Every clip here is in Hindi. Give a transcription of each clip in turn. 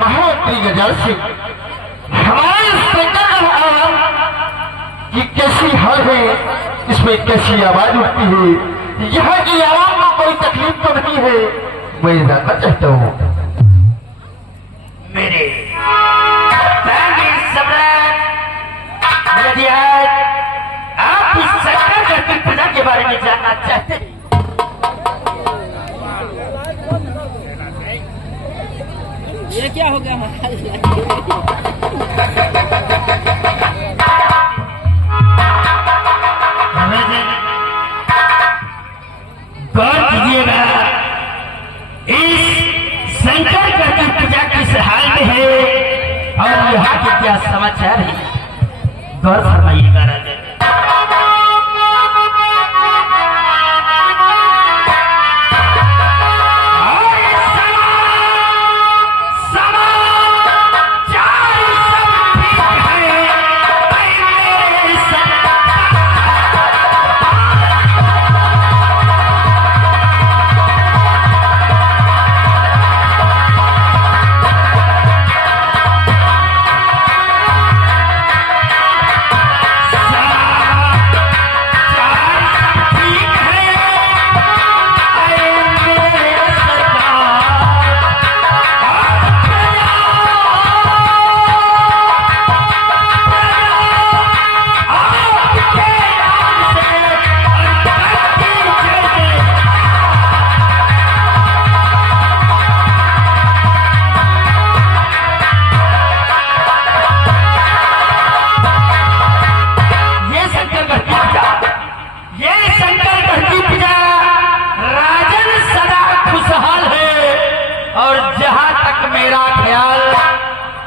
महामंत्री गजराज सिंह हमारे कि कैसी हाल है, इसमें कैसी आवाज उठती है, यहाँ की आवाज में कोई तकलीफ तो नहीं है, मैं जानना चाहता हूँ। मेरे यदि आप इस सरकार की प्रजा के बारे में जानना चाहते हैं, ये क्या हो गया? गौर कीजिएगा, इस शंकर की प्रजा किस हाल में है और यहाँ के क्या समाचार है, गौर फरमाइएगा राजा।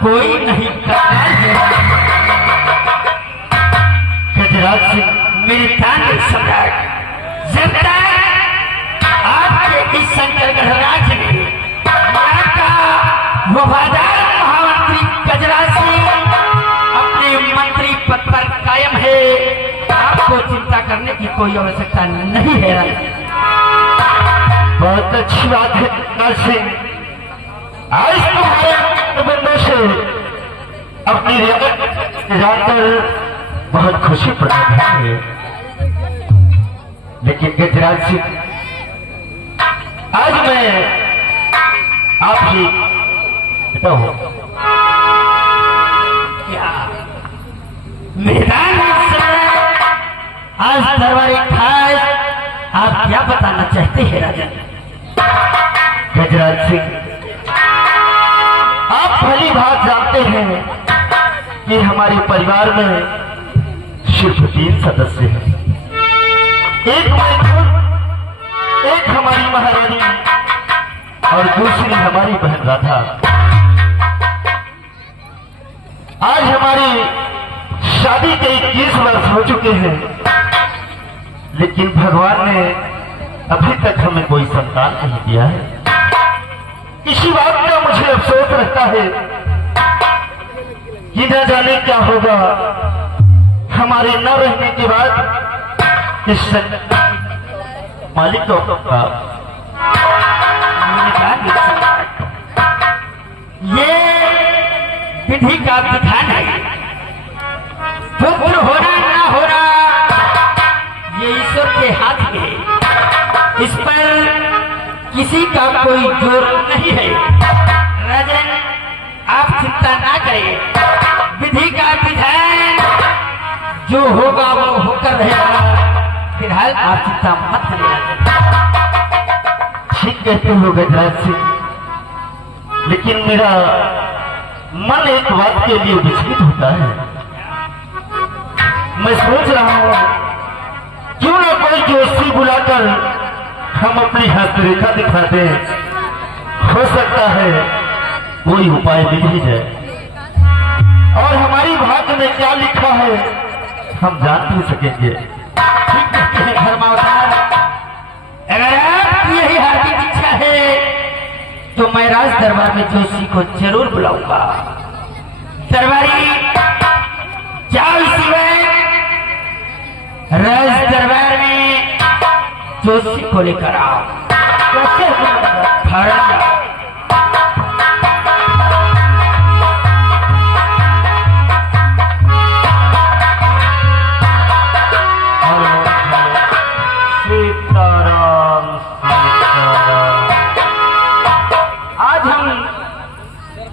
कोई नहीं करता है गजराज सिंह, मेरे तांत्रिक सम्राट, जब तक आपके इस शंकरगढ़ राज्य में यहाँ का वफादार महामंत्री गजराज सिंह अपने मंत्री पद पर कायम है, आपको चिंता करने की कोई आवश्यकता नहीं है। बहुत अच्छी बात है गजराज सिंह, आज तुम्हारे बंदों से अपनी रियासत जानकर बहुत खुशी प्राप्त है। लेकिन गजराज सिंह, आज मैं आपसे बताऊं क्या मैदान में आज दरबारी खास आप क्या बताना चाहते हैं राजा? गजराज सिंह, आप भली बात जानते हैं कि हमारे परिवार में सिर्फ 3 सदस्य हैं, एक मैं, एक हमारी महारानी और दूसरी हमारी बहन राधा। आज हमारी शादी के 21 वर्ष हो चुके हैं, लेकिन भगवान ने अभी तक हमें कोई संतान नहीं दिया है। इसी बात का मुझे अफसोस रहता है कि न जाने क्या होगा हमारे न रहने के बाद इस मालिक का। ये विधि का विधान है, पुत्र होना ना होना ये ईश्वर के हाथ में है, इस पर किसी का कोई जोर नहीं है। राजन, आप चिंता ना करें, विधि का विधान जो होगा वो होकर रहेगा, फिलहाल आप चिंता मत करिए। ठीक कहते हो गजराज सिंह, लेकिन मेरा मन एक बात के लिए विचलित होता है। मैं सोच रहा हूं क्यों ना कोई जोशी बुलाकर हम अपनी हस्तरेखा दिखा दें, हो सकता है कोई उपाय मिल ही जाए और हमारी भाग्य में क्या लिखा है हम जान भी सकेंगे। ठीक कहते हैं धर्मावतार, अगर आपकी यही हार्दिक इच्छा है तो मैं राज दरबार में जोशी को जरूर बुलाऊंगा। दरबारी जाओ इसी वक्त राज दरबार में जोशी को लेकर आओ। कैसे फौरन जाओ। सीताराम सीताराम। आज हम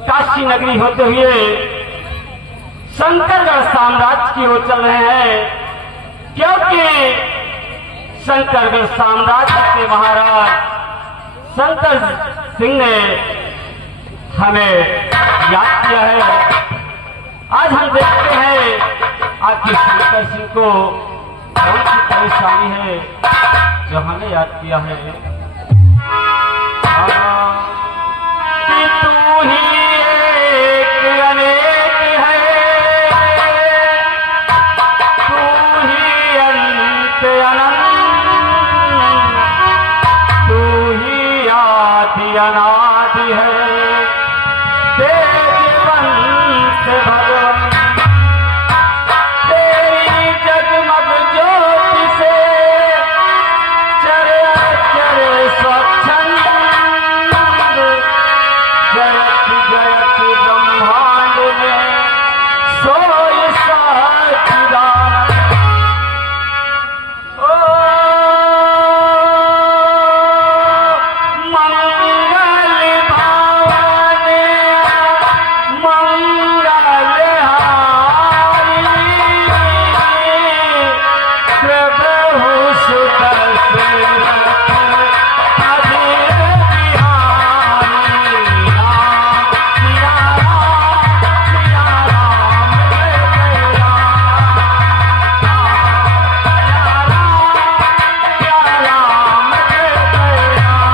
काशी नगरी होते हुए शंकरगढ़ साम्राज्य की ओर चल रहे हैं, क्योंकि शंकरगढ़ साम्राज्य के महाराज शंकर सिंह ने हमें याद किया है। आज हम देखते हैं आखिर शंकर सिंह को कौन सी परेशानी है जो हमें याद किया है। कि तू ही एक अनेक है, तू ही अंत अनंत, तू ही आदि अनादि है, तेज वंश भगवान। तेरी जगमग ज्योति से चर स्वच्छंद, जयत जयत ब्रह्मांड में सोई सच्चिदानंद। ओ मंगल भावने मंगल हारी, प्रभु सुत सुरत अधीर बिहारी। राम सिया राम सिया राम जय जय राम। सिया राम जय जय राम।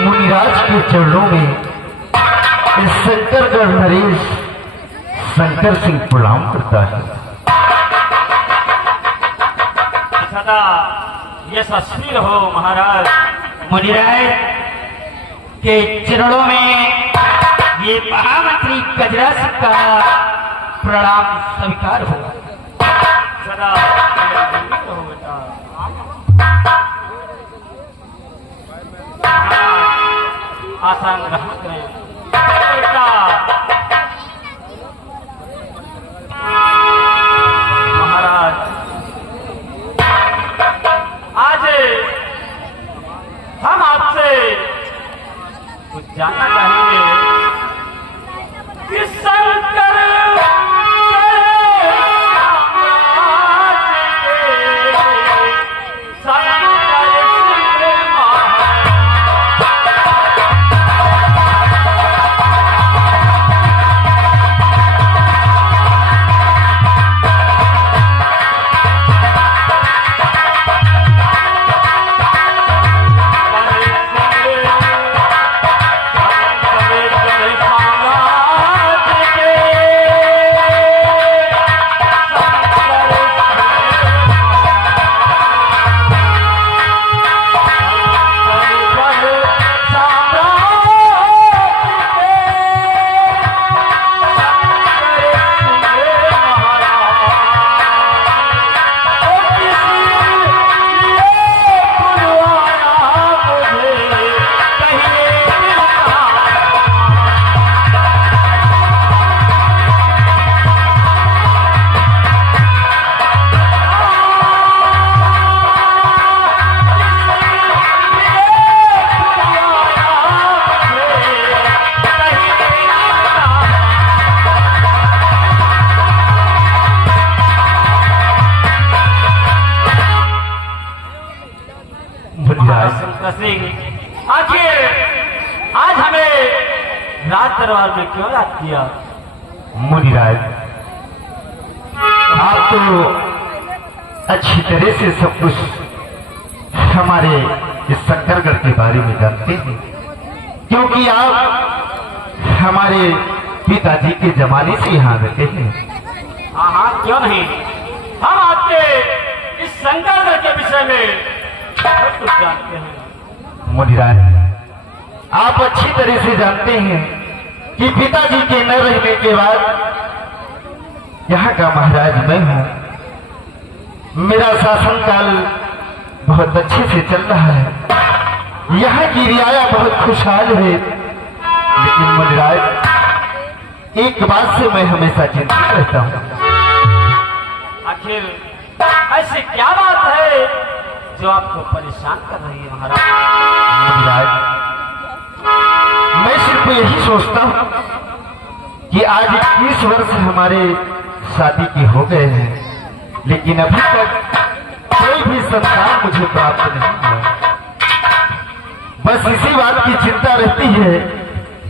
मुनिराज के चरणों में इस शंकरगढ़ नरेश शंकर सिंह प्रणाम करता है। सदा यशस्वी रहो महाराज। मुनिराज के चरणों में ये महामंत्री गजरा सिंह का प्रणाम स्वीकार हो। सदा यशस्वी रहो बेटा। आसान ग्रहण करें बेटा। महाराज आज हम आपसे कुछ जानना चाहेंगे कि शंकर शंकर शंकर सिंह, आखिर आज हमें राज दरबार में क्यों याद किया? मुनिराज, आप तो अच्छी तरह से सब कुछ हमारे इस शंकरगढ़ के बारे में जानते हैं, क्योंकि आप हमारे पिताजी के जमाने से यहाँ रहते हैं। हाँ हाँ, क्यों नहीं, हम आपके इस शंकरगढ़ के विषय में सब कुछ जानते हैं। मुनिराज, आप अच्छी तरह से जानते हैं कि पिताजी के न रहने के बाद यहाँ का महाराज मैं हूँ। मेरा शासनकाल बहुत अच्छे से चल रहा है, यहाँ की रियाया बहुत खुशहाल है। लेकिन मुनिराज, एक बात से मैं हमेशा चिंतित रहता हूँ। आखिर ऐसी क्या बात है जो आपको परेशान कर रही है महाराज? मुनिराज, मैं सिर्फ यही सोचता हूँ कि आज 21 वर्ष हमारे शादी के हो गए हैं, लेकिन अभी तक कोई भी संतान मुझे प्राप्त नहीं हुआ। बस इसी बात की चिंता रहती है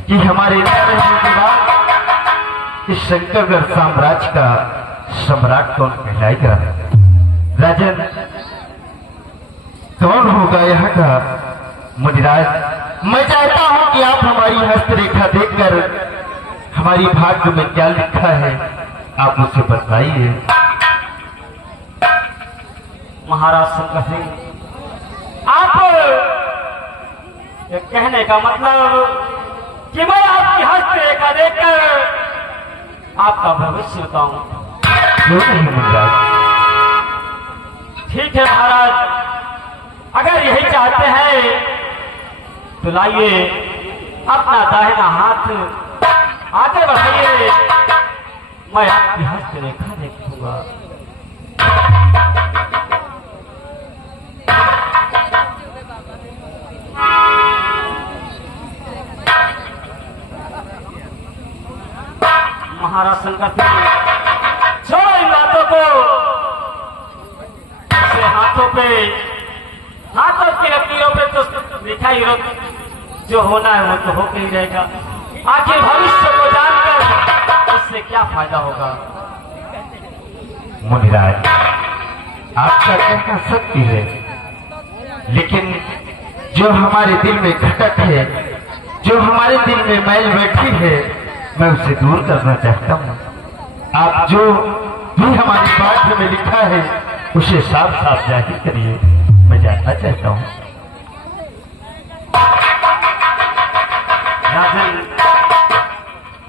कि हमारे न रहने के बाद इस शंकरगढ़ साम्राज्य का सम्राट कौन कहलाएगा? राजन, कौन होगा यहाँ का मुनिराज? मैं चाहता हूँ कि आप हमारी हस्तरेखा देखकर हमारी भाग्य में क्या लिखा है आप मुझसे बताइए। महाराज शंकर सिंह, आप ये कहने का मतलब कि मैं आपकी हस्तरेखा देखकर आपका भविष्य बताऊं? क्यों नहीं मुनिराज? ठीक है महाराज, अगर यही चाहते हैं तो लाइए अपना दाहिना हाथ आगे बढ़ाइए, मैं आपकी हस्तरेखा देखूंगा। महाराज शंकर सिंह, छोड़ो इन बातों को। ऐसे हाथों की लकीरों पे तो लिखा ही जो होना है वो तो होके ही रहेगा। आखिर भविष्य को जानकर इससे क्या फायदा होगा? मुनिराज, आपका कहना सत्य है, लेकिन जो हमारे दिल में खटक है, जो हमारे दिल में मैल बैठी है, मैं उसे दूर करना चाहता हूँ। आप जो भी हमारी बात में लिखा है उसे साफ साफ जाहिर करिए, मैं जानना चाहता हूँ। राजन,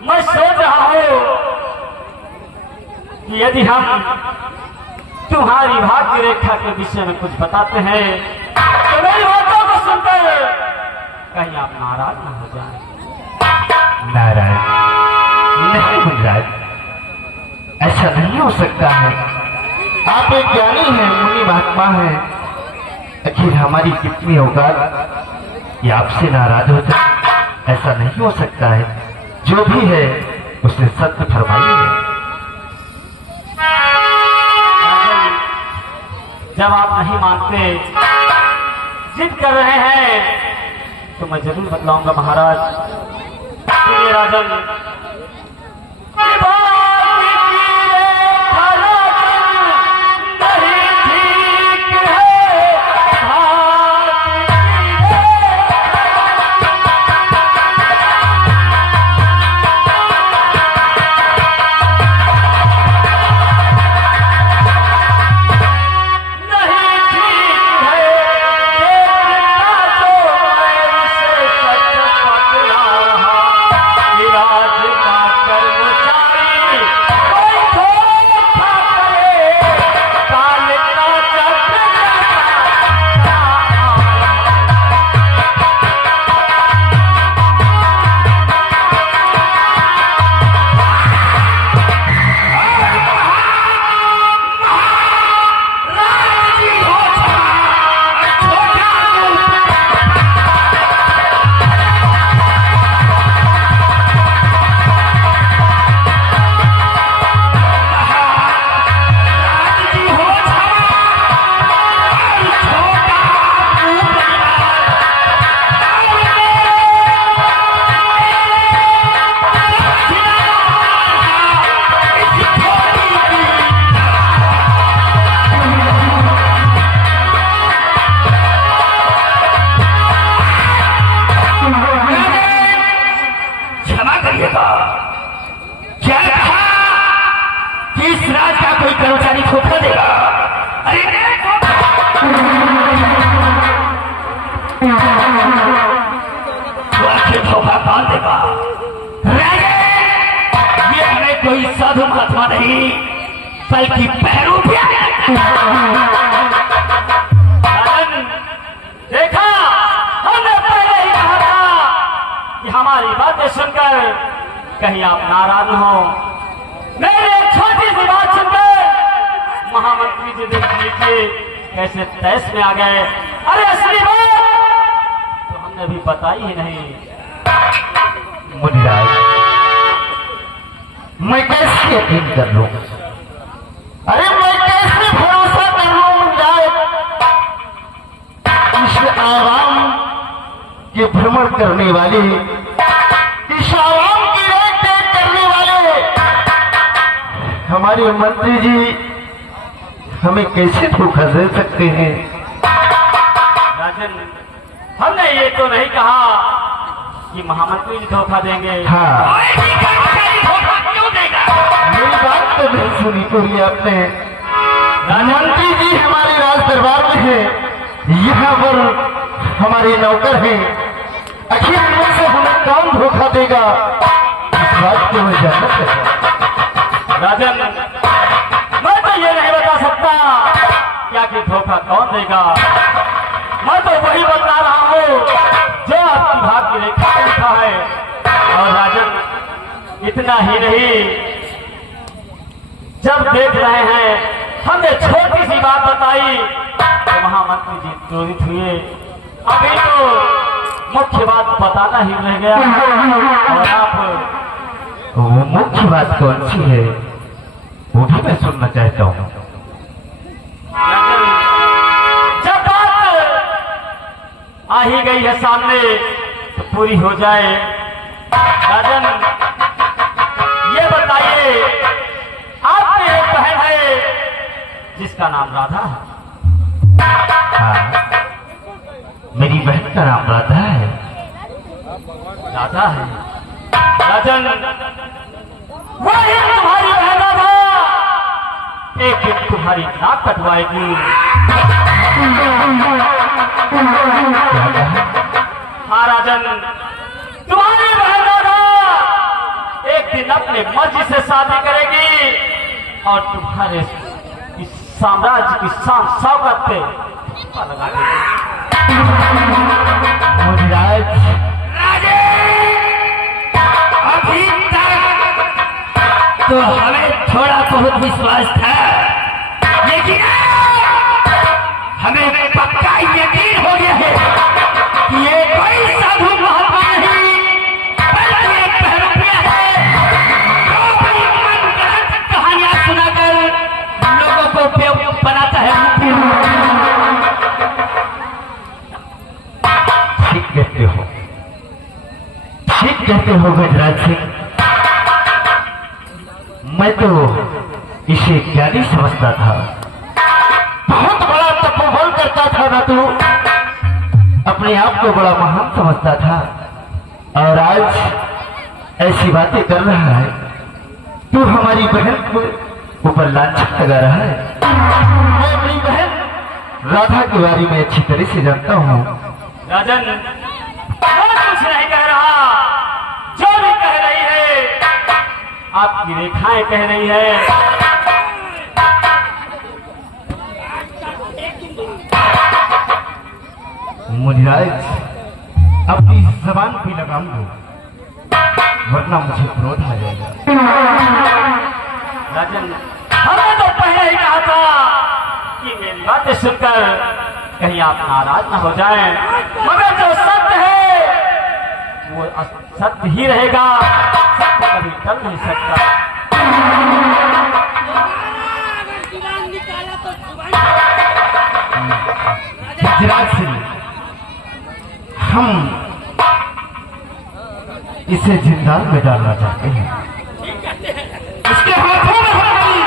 मैं सोच रहा हूँ कि यदि हम तुम्हारी भाग्य रेखा के विषय में कुछ बताते हैं तो मेरी बातों को सुनकर कहीं आप नाराज न हो जाए। नारायण नहीं मुनिराज, ऐसा नहीं हो सकता है। आप एक ज्ञानी हैं, मुनि महात्मा हैं, आखिर हमारी कितनी औकात कि आपसे नाराज हो जाए? ऐसा नहीं हो सकता है। जो भी है उसे सत्य फरमाइए। जब आप नहीं मानते, जिद कर रहे हैं, तो मैं जरूर बतलाऊंगा महाराज। सुनिए राजन, राज नहीं बल्कि पैरों पे राजन, देखा, हमने पहले ही कहा था कि हमारी बातें सुनकर कहीं आप नाराज न हो। मेरी एक छोटी सी बात सुनकर महामंत्री जी देख लीजिए कैसे तैस में आ गए। अरे असली बात तो हमने भी बताई ही नहीं। मुनिराज, मैं कैसे यकीन कर लूं? अरे मैं कैसे भरोसा कर लूं मुनिराज? इस आराम के भ्रमण करने वाले, इस आराम की रेख देख करने वाले हमारे मंत्री जी हमें कैसे धोखा दे सकते हैं? राजन, हमने ये तो नहीं कहा कि महामंत्री जी धोखा देंगे। हाँ, धोखा क्यों देगा? मेरी बात तो नहीं सुनी पूरी आपने। मंत्री जी हमारे राज दरबार में है, यहाँ पर हमारे नौकर हैं। आखिर इनमें से हमें कौन धोखा देगा? इस बात को मैं जानना चाहता हूं। राजन, मैं तो ये नहीं बता सकता क्या कि धोखा कौन देगा। मैं तो वही बता रहा हूँ जो आपकी भाग्य रेखा में लिखा है। और राजन, इतना ही नहीं, जब देख रहे हैं हमने छोटी सी बात बताई तो महामंत्री जी क्रोधित हुए। अभी तो मुख्य बात बताना ही रह गया। और आप वो मुख्य बात कौन सी है वो भी मैं सुनना चाहता हूँ। जब बात आ ही गई है सामने तो पूरी हो जाए। राजन, ये बताइए, आपकी एक बहन है जिसका नाम राधा है। हाँ, मेरी बहन का नाम राधा है। राधा है। राजन, वही तुम्हारी बहन राधा एक दिन तुम्हारी नाक कटवाएगी। हाँ राजन, तुम्हारी बहन राधा एक दिन अपने मर्जी से शादी करेगी और तुम्हारे इस साम्राज्य की शान शौकत पे लगा देगी। मुनिराज, अभी तक तो हमें थोड़ा बहुत विश्वास था, लेकिन हमें पक्का यकीन हो गया है कि ये कोई साधु महात्मा नहीं, बल्कि एक बहरूपिया है जो अपनी मनगढ़ंत कहानियां सुनाकर लोगों को बेवकूफ बनाता है। ठीक कहते हो, ठीक कहते हो गजराज सिंह। मैं तो इसे ज्ञानी समझता था, बहुत बड़ा तपोबल करता था ना, तू अपने आप को बड़ा महान समझता था और आज ऐसी बातें कर रहा है। तू हमारी बहन को ऊपर लांछन लगा रहा है। मैं अपनी बहन राधा के बारे में अच्छी तरह से जानता हूँ। राजन, मैं कुछ नहीं कह रहा, जो भी कह रही है आपकी रेखाएं कह रही है। मुनिराज, अपनी जबान पे लगाम दो, वरना मुझे क्रोध आ जाएगा। राजन, हमने तो पहले ही कहा था कि मेरी बातें सुनकर कहीं आप नाराज न हो जाएं, मगर जो सत्य है वो सत्य ही रहेगा, सत्य कभी टल नहीं सकता। गजराज सिंह, हम इसे जिंदाल में डालना चाहते हैं। इसके हाथों में हमारी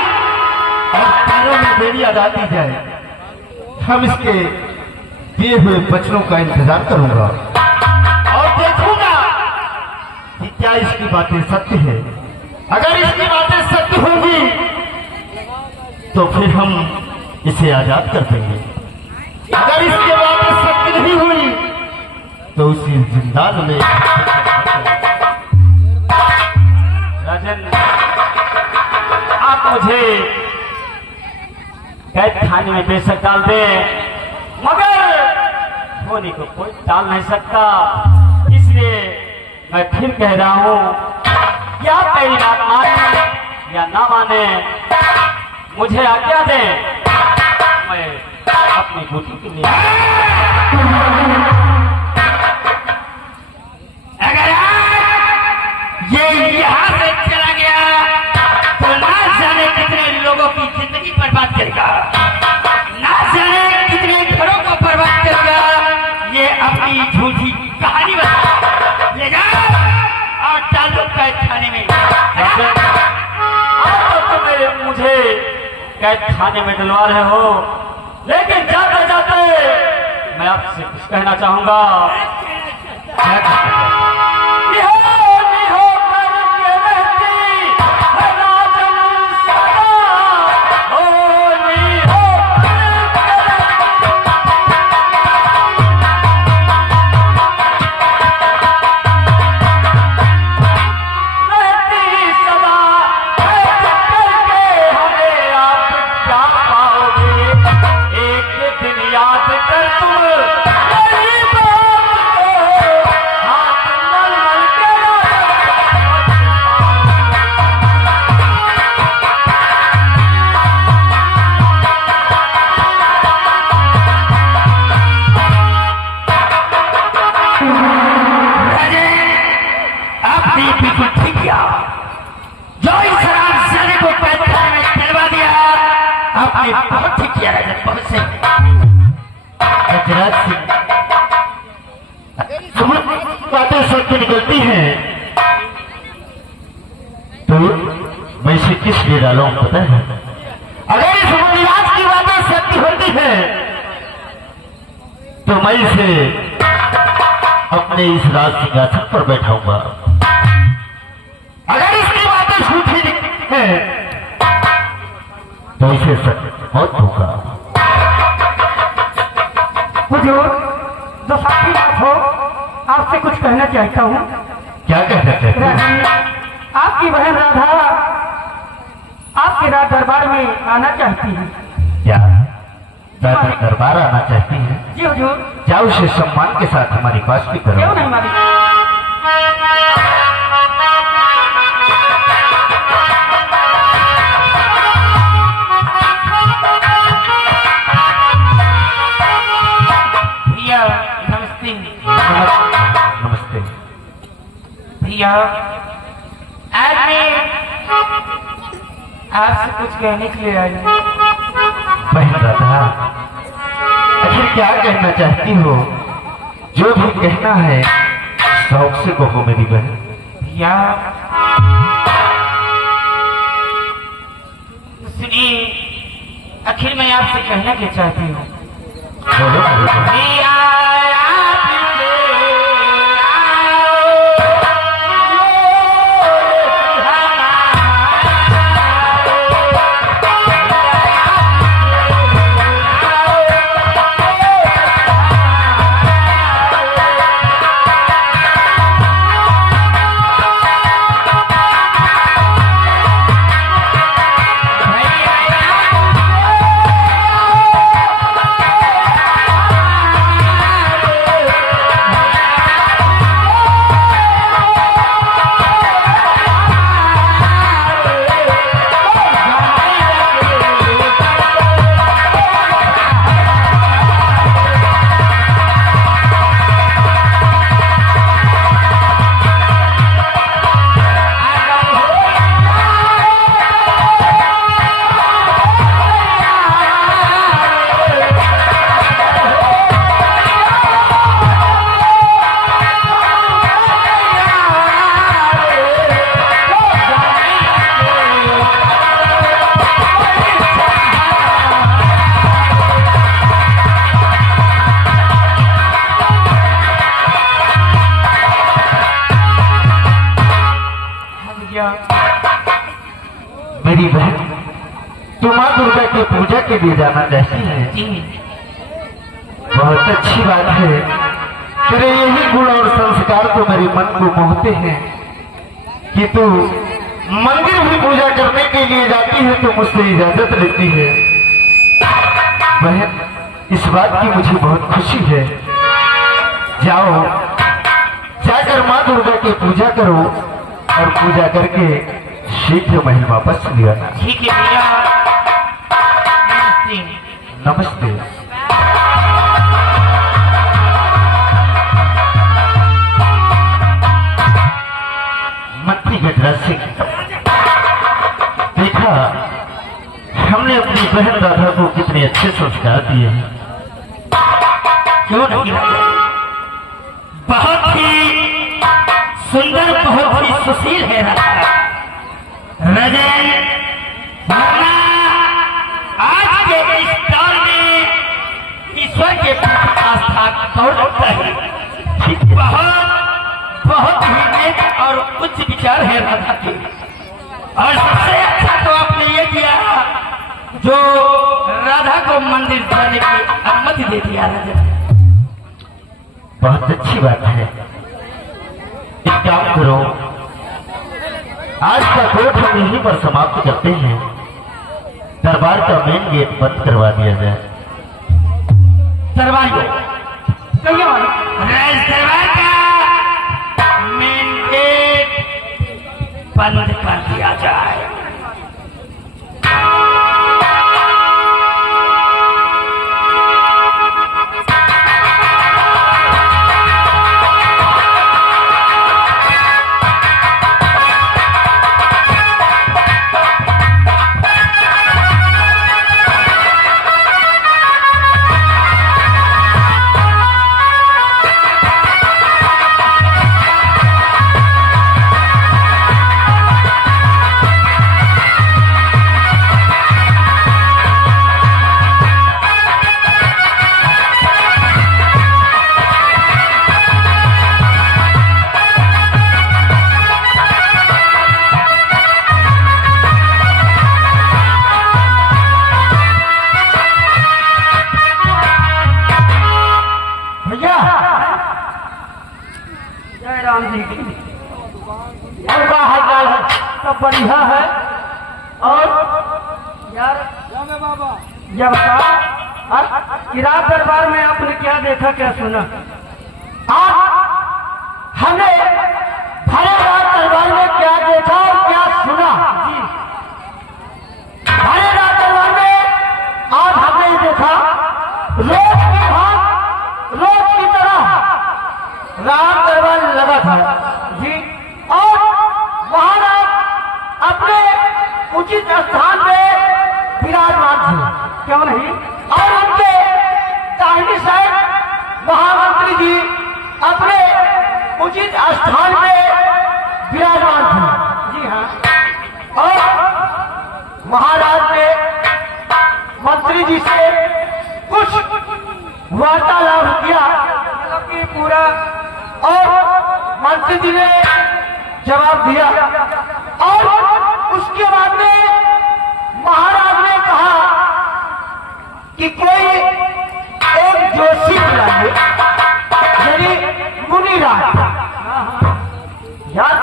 और पैरों में बेड़ियां डाल दी जाए। हम इसके दिए हुए वचनों का इंतजार करूंगा और देखूंगा कि क्या इसकी बातें सत्य है। अगर इसकी बातें सत्य होंगी तो फिर हम इसे आजाद कर देंगे। अगर इसके बातें सत्य नहीं हुई तो उसी जिंदाल में। राजन, आप आप मुझे कैद खाने में बेशक डाल दे, मगर धोनी को कोई डाल नहीं सकता। इसलिए मैं फिर कह रहा हूं, या मेरी बात माने या ना माने, मुझे आज्ञा दें, मैं अपनी बूटी के लिए अगर ये यहाँ से चला गया तो ना जाने कितने लोगों की जिंदगी बर्बाद करेगा, ना जाने कितने घरों को बर्बाद करेगा। ये अपनी झूठी कहानी बता और डाल दो कैद खाने में। तो मुझे कैद खाने में डलवा रहे हो, लेकिन जाते जाते मैं आपसे कुछ कहना चाहूंगा। बहुत ठीक किया है, बहुत से बातें सत्य निकलती हैं तो मैं इसे किस लिए डालूं पता है? अगर इस मुनिराज की बातें सत्य होती हैं तो मैं इसे अपने इस राज सिंहासन पर बैठाऊंगा। अगर इसकी बातें झूठी निकलती हैं तो इसे सत्य मौत होगा। हुजूर, जो साक्षी बात हो, आपसे कुछ कहना चाहता हूँ। क्या कहना चाहते हैं? आपकी बहन राधा आपके राज दरबार में आना चाहती है। क्या राधा दरबार आना चाहती है? जी हुजूर। जाओ उसे सम्मान के साथ हमारे पास भी करो। क्यों नहीं मालिक? नमस्ते भैया, आज मैं आपसे कुछ कहने के लिए आई हूँ। बहन राधा, आखिर क्या कहना चाहती हो? जो भी कहना है शौक से कहो मेरी बहन। भैया सुनिए, आखिर मैं आपसे कहना क्या चाहती हूँ। बोलो भैया मेरी बहन, तू माँ दुर्गा की पूजा के लिए जाना चाहती है? बहुत अच्छी बात है। तेरे यही गुण और संस्कार तो मेरे मन को मोहते हैं कि तू मंदिर भी पूजा करने के लिए जाती है तो मुझसे इजाजत लेती है। बहन, इस बात की मुझे बहुत खुशी है। जाओ, जाकर माँ दुर्गा की पूजा करो और पूजा करके शीघ्र महल वापस ले आना। ठीक है भैया। नमस्ते। मंत्री गजराज सिंह, देखा हमने अपनी बहन राधा को कितने अच्छे संस्कार दिए हैं। क्यों नहीं राजा? बहुत ही सुंदर, बहुत ही सुशील है राजा। रजन वरना आज के इस दौर में ईश्वर के प्रति आस्था कौन रखता है? ठीक है। बहुत ही नेक और उच्च विचार है राधा के। और सबसे अच्छा तो आपने ये किया जो राधा को मंदिर जाने की अनुमति दे दिया राजा। बहुत अच्छी बात है। एक काम करो, आज का कोर्ट हम यहीं पर समाप्त करते हैं। दरबार का मेन गेट बंद करवा दिया जाए। दरबार दरबार का मेन गेट बंद कर दिया जाए। उनका हाल है सब बढ़िया है। और यार ये बता, इराक दरबार में आपने क्या देखा क्या सुना? आज हमने भरे रात दरबार में क्या देखा और क्या सुना? जी, भरे रात दरबार में आज हमने देखा रोज की भांति, रोज की तरह रात दरबार लगा था जी। और महाराज अपने उचित स्थान पे विराजमान थे, क्यों नहीं? और उनके दाहिनी साइड महामंत्री जी अपने उचित स्थान पे विराजमान थे। जी हाँ। और महाराज ने मंत्री जी से कुछ वार्तालाप किया, मतलब कि पूरा, और मंत्री जी ने जवाब दिया। और उसके बाद में महाराज ने कहा कि कोई एक जोशी बुलाइए, यानी मुनिराज। यार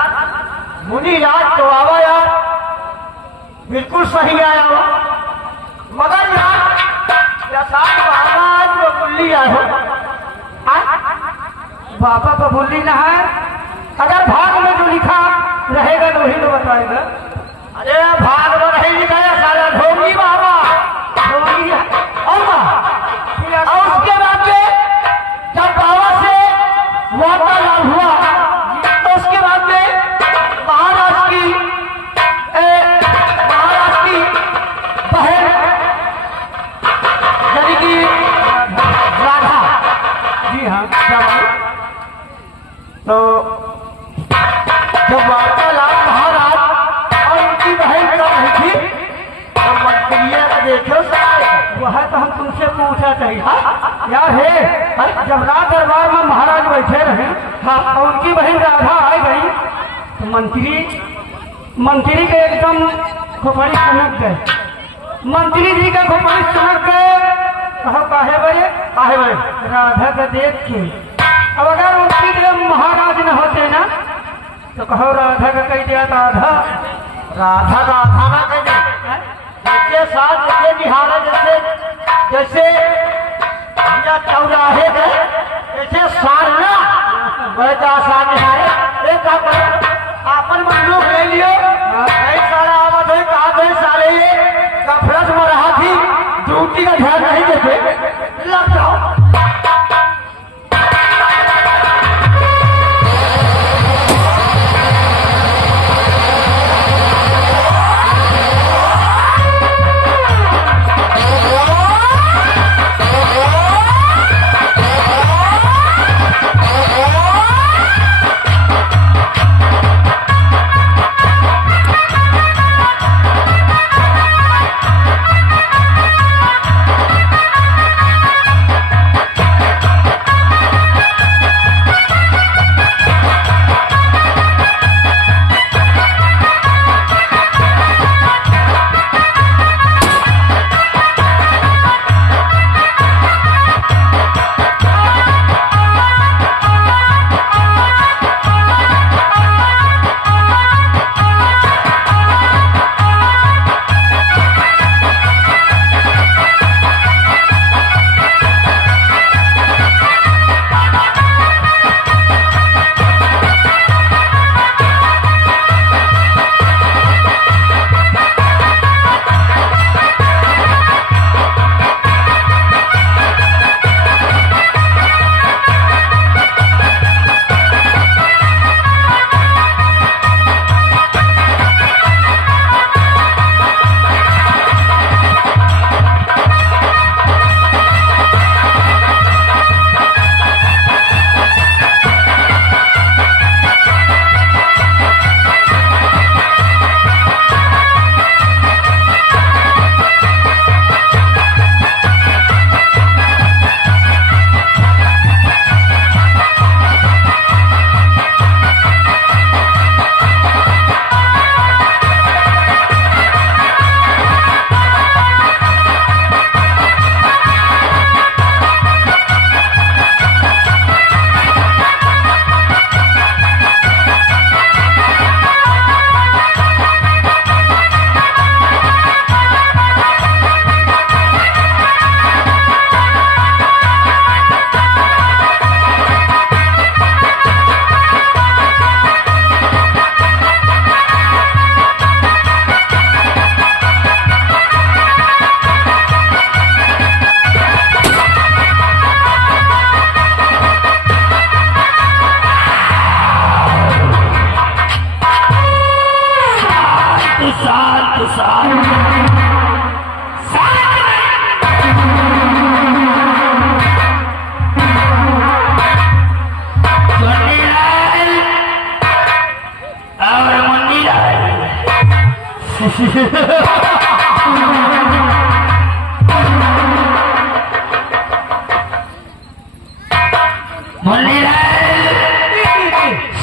मुनिराज तो आवा यार, बिल्कुल सही आया हो, मगर यार महाराज बबुल्ली आए हो। बाबा बबुल्ली ना है, अगर भाग में जो लिखा रहेगा तो वही तो बताएगा। अरे भाग में नहीं लिखा है सारा ढोंगी बाबा, ढोंगी है। और उसके बाद में जब बाबा से वार्तालाप हुआ तो उसके बाद में महाराज की बहन यानी कि राधा, जी हाँ, तो जब वार्तालाप महाराज और उनकी बहन कर रही थी तो मंत्रिया ने देखो वह तो हम तुमसे पूछा चाहिए। हाँ यार है, जब रात दरबार में महाराज बैठे रहे, हाँ, और उनकी बहन राधा आ गई तो मंत्री के एकदम खोपड़ी सनक गए। मंत्री जी का खोपड़ी सनक गए। कहो काहे बड़े राधा का देख के। अब अगर उनकी जगह महाराज न होते ना तो कहो राधा का कह दिया राधा राधा राधा ना कहे जैसे साथ जैसे निहारा जैसे जैसे या चौराहे गए जैसे सारना वैसा सा निहारे एक आपन बंदूक ले लियो कई सारा आवत है कहा गए साले ये गफलत में रहा थी ड्यूटी का ध्यान नहीं देते लग जाओ।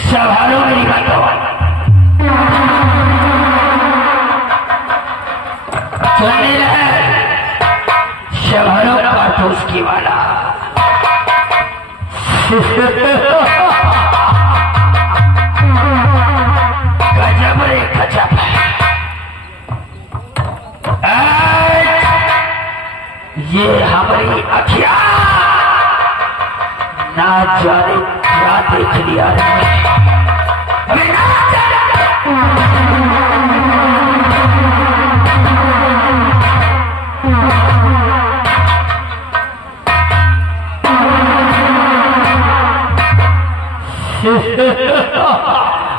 संभालो मेरी बातों संभालो कारतूस की वाला गजब रे गजब ये हमारी अखियां ना जाने क्या देख लिया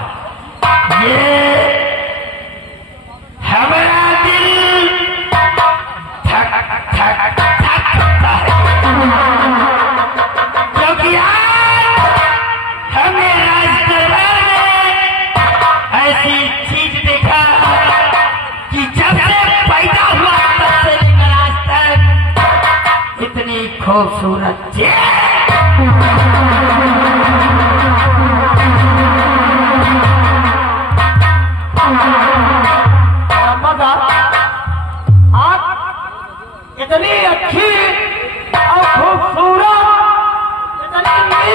ये हमारा दिल धक धक धक करता है क्योंकि आज हमें राजदरबार में ऐसी चीज देखा कि जब से पैदा हुआ तब से लेकर आज तक इतनी खूबसूरत चीज इतनी अच्छी और खूबसूरत इतनी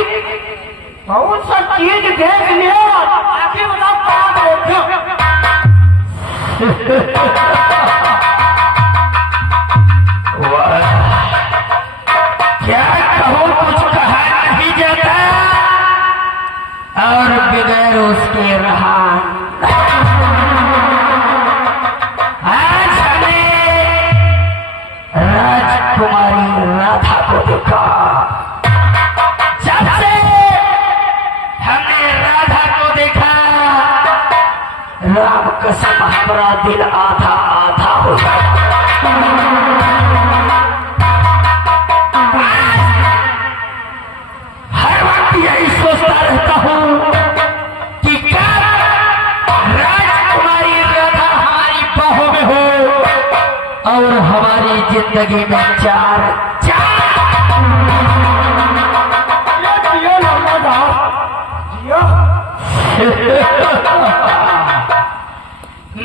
बहुत सा चीज देख लिया आखिर बताओ क्या देखो क्या कहो, कुछ कहा नहीं जाता और बगैर उसके रहा। आज हमें राजकुमारी राधा को देखा। जब से हमने राधा को देखा, राम कसम हमारा दिल आधा आधा हो गया। हर वक्त यही सोचता रहता हूँ कि कब राजकुमारी राधा हमारी बाहों में हो और हमारी जिंदगी में चार चार जियो लम्बादार जियो।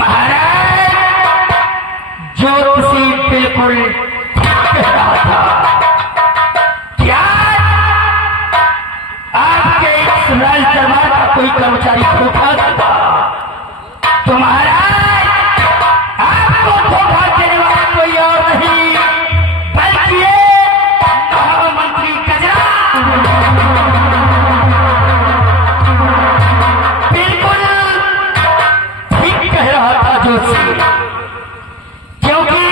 महाराज ज्योतिषी बिल्कुल कह रहा था। क्या आपके इस राज दरबार का कोई कर्मचारी धोखा देता? तो महाराज आपको धोखा देने वाला कोई और नहीं बल्कि ये महामंत्री गजरा। बिल्कुल ठीक कह रहा था जोशी, क्योंकि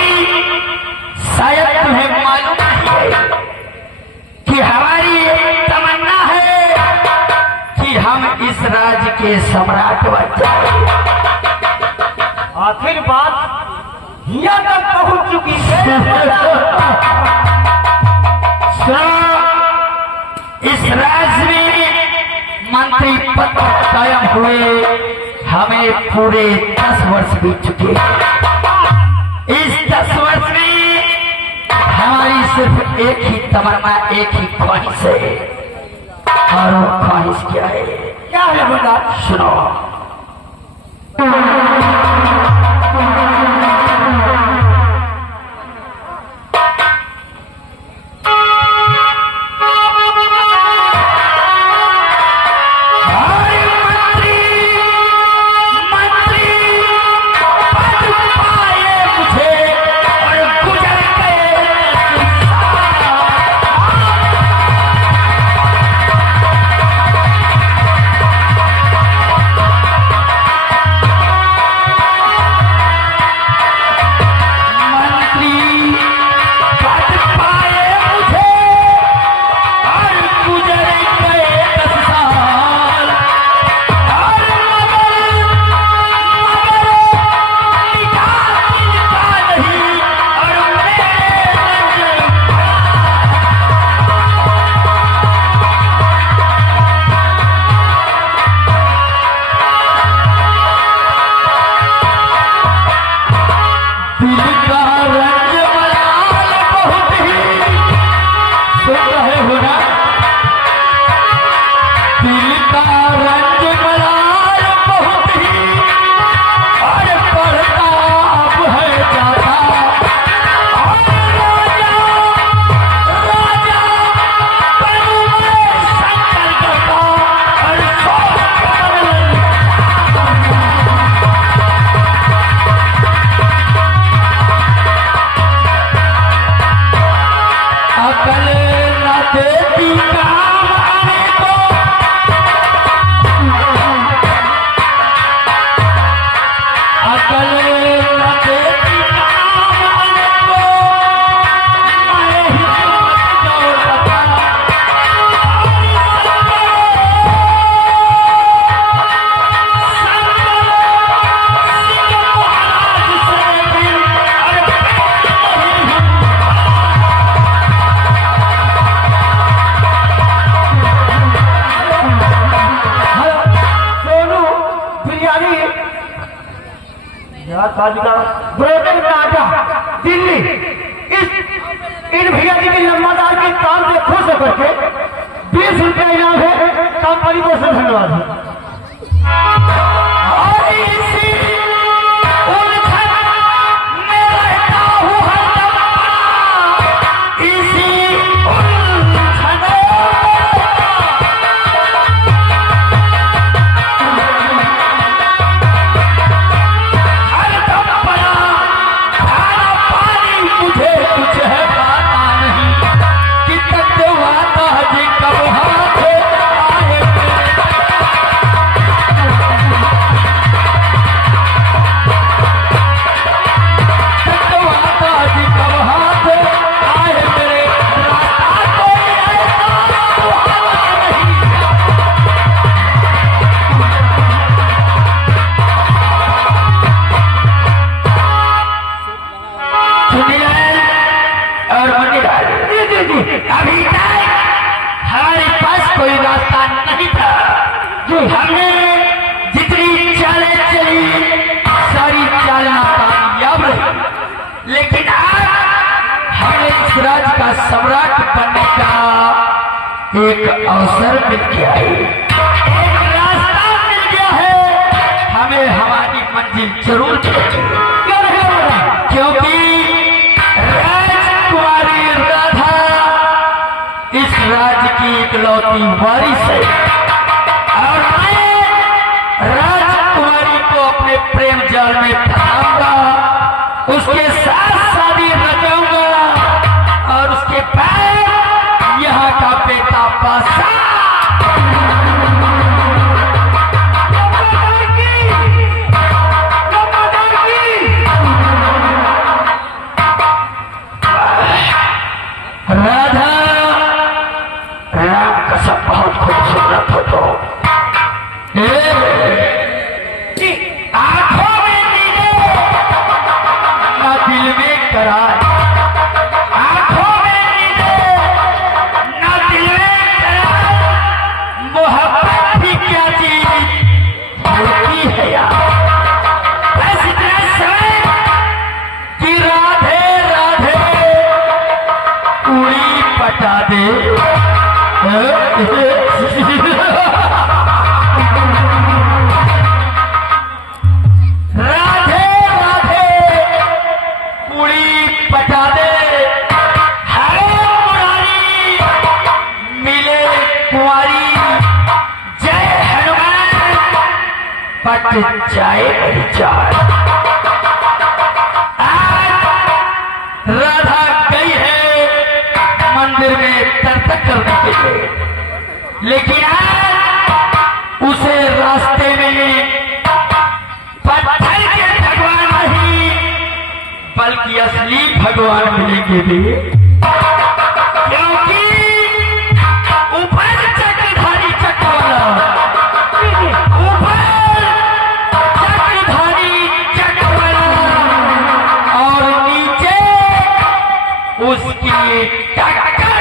शायद तुम्हें मालूम नहीं है कि हमारी एक तमन्ना है कि हम इस राज्य के सम्राट बन जाए। आखिर बात यहाँ तक पहुँच चुकी है। इस राज्य में मंत्री पद कायम हुए हमें पूरे 10 वर्ष बीत चुके। इस 10 वर्ष में हमारी सिर्फ एक ही तमन्ना, एक ही ख्वाहिश है। और वो ख्वाहिश क्या है? क्या है बता? सुनो। ब्रोकन राजा दिल्ली इन भैया जी के लम्बादार के काम से खुश होकर के 20 रुपया इनाम है। कंपनी को सब धन्यवाद। हर जी जी अभी तक हमारे पास कोई रास्ता नहीं था जी हमने जितनी चालें चली सारी चालें कामयाब रही लेकिन आज हमें इस राज्य का सम्राट बनने का एक अवसर मिल गया है एक रास्ता मिल गया है हमें हमारी मंजिल जरूर मिलेगी क्या रहेगा क्योंकि राजकुमारी राधा इस राज्य की इकलौती वारिस है और मैं राजकुमारी को अपने प्रेम जाल में फंसाऊंगा उसके साथ शादी रचाऊंगा और उसके बाद यहाँ का बेटा पासा राधा राम का सब बहुत खूबसूरत हो तो आंखों में नीले ना दिल में करार आंखों में नीले ना दिल में करार मोहब्बत भी क्या चीज होती है यार बस इतना समय कि राधे राधे उड़ी पटा दे राधे राधे उड़ी पटा दे हरे मुरारी मिले कुंवारी जय हनुमान पट जाए मेरी जान राधा गई है मंदिर में दर्शन करने के लिए लेकिन आज उसे रास्ते में पत्थर के भगवान नहीं बल्कि असली भगवान मिलेंगे भी क्योंकि ऊपर चक्रधारी चक्र वाला ऊपर चक्रधारी चक्र वाला और नीचे उसकी टक्कर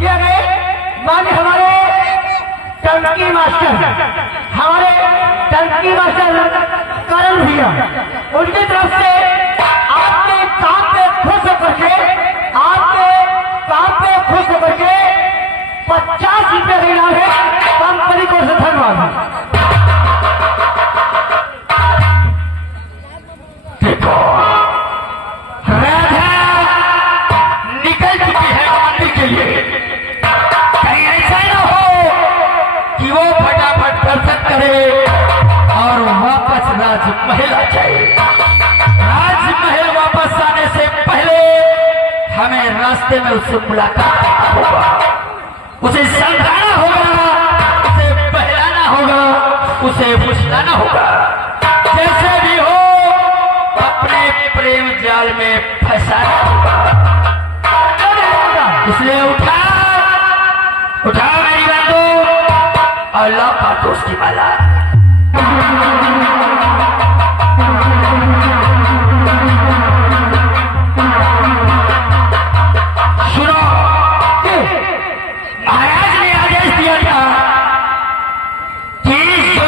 ये रहे माने हमारे टंकी मास्टर करण भैया उनकी तरफ से आपके काम पे खुश होकर के आपके काम पे खुश होकर के 50 रुपये का इनाम है कंपनी को से धन्यवाद देखो राधा निकल चुकी है मंदिर के लिए कहीं ऐसा न हो कि वो फटाफट दर्शन करे और वापस राजमहल आ जाए राजमहल वापस आने से पहले हमें रास्ते में उससे मुलाकात करना होगा उसे समझाना होगा उसे बहलाना होगा उसे फुसलाना होगा जैसे भी हो अपने प्रेम जाल में फंसाना होगा इसलिए उठा मेरी बातों और लौटा दोस्ती वाला